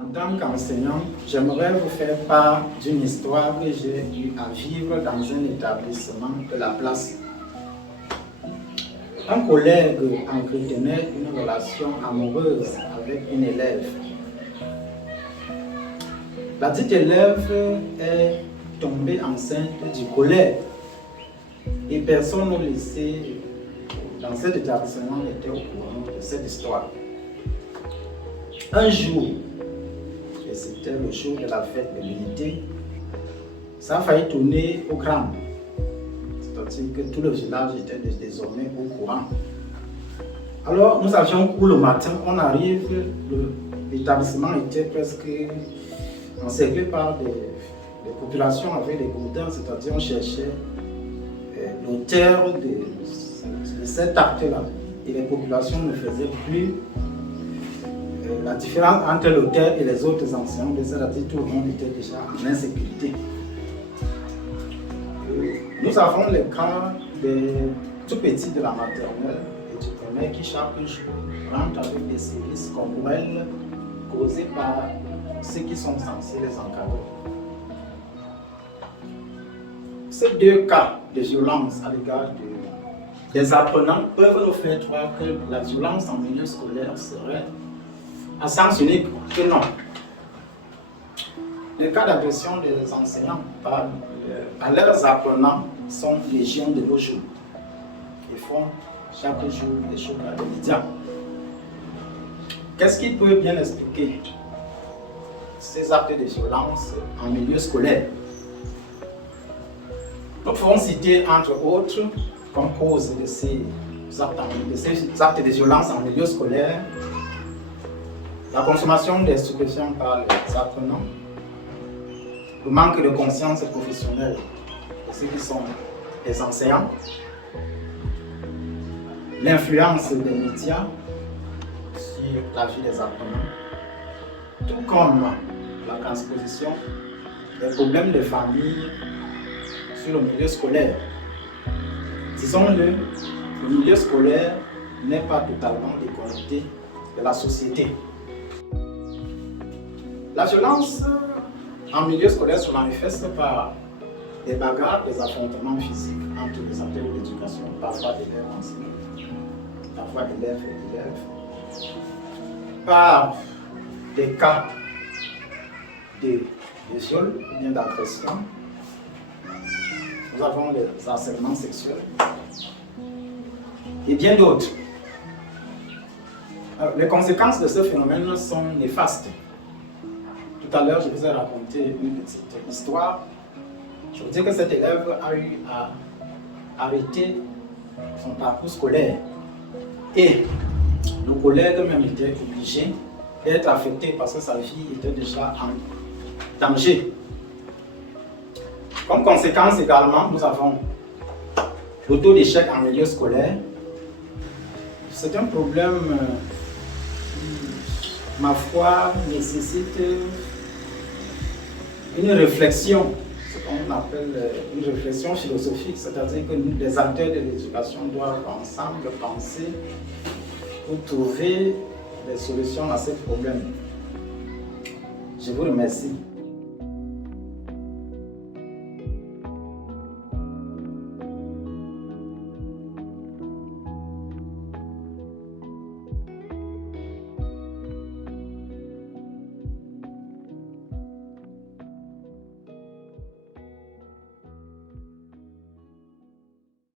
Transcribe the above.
En tant qu'enseignant, j'aimerais vous faire part d'une histoire que j'ai eu à vivre dans un établissement de la place. Un collègue entretenait une relation amoureuse avec une élève. La dite élève est tombée enceinte du collègue et personne au lycée dans cet établissement n'était au courant de cette histoire. Un jour, et c'était le jour de la fête de l'unité, ça a failli tourner au crâne. C'est-à-dire que tout le village était désormais au courant. Alors nous avions cours le matin, on arrive, l'établissement était presque encerclé par des populations avec des gourdins, c'est-à-dire on cherchait l'auteur de cet acte-là. Et les populations ne faisaient plus la différence entre l'auteur et les autres enseignants, c'est-à-dire tout le monde était déjà en insécurité. Nous avons les cas des tout petits de la maternelle et du primaire qui chaque jour rentrent avec des sévices corporels causés par ceux qui sont censés les encadrer. Ces deux cas de violence à l'égard des apprenants peuvent nous faire croire que la violence en milieu scolaire serait à sens unique que non. Les cas d'agression des enseignants à leurs apprenants sont légion de nos jours. Ils font chaque jour des choses à des médias. Qu'est-ce qui peut bien expliquer ces actes de violence en milieu scolaire? Nous pouvons citer entre autres comme cause de ces actes de violence en milieu scolaire la consommation des stupéfiants par les apprenants, le manque de conscience professionnelle de ceux qui sont les enseignants, l'influence des médias sur la vie des apprenants, tout comme la transposition des problèmes de famille sur le milieu scolaire. Disons-le, le milieu scolaire n'est pas totalement déconnecté de la société. La violence en milieu scolaire se manifeste par des bagarres, des affrontements physiques entre les acteurs de l'éducation, parfois élèves enseignants, parfois élèves et élèves, par des cas de viol ou bien d'agression. Nous avons les harcèlements sexuels et bien d'autres. Les conséquences de ce phénomène sont néfastes. Tout à l'heure, je vous ai raconté une petite histoire. Je vous dis que cet élève a eu à arrêter son parcours scolaire. Et nos collègues même étaient obligés d'être affectés parce que sa vie était déjà en danger. Comme conséquence également, nous avons le taux d'échec en milieu scolaire. C'est un problème qui, ma foi, nécessite une réflexion, ce qu'on appelle une réflexion philosophique, c'est-à-dire que les acteurs de l'éducation doivent ensemble penser pour trouver des solutions à ces problèmes. Je vous remercie.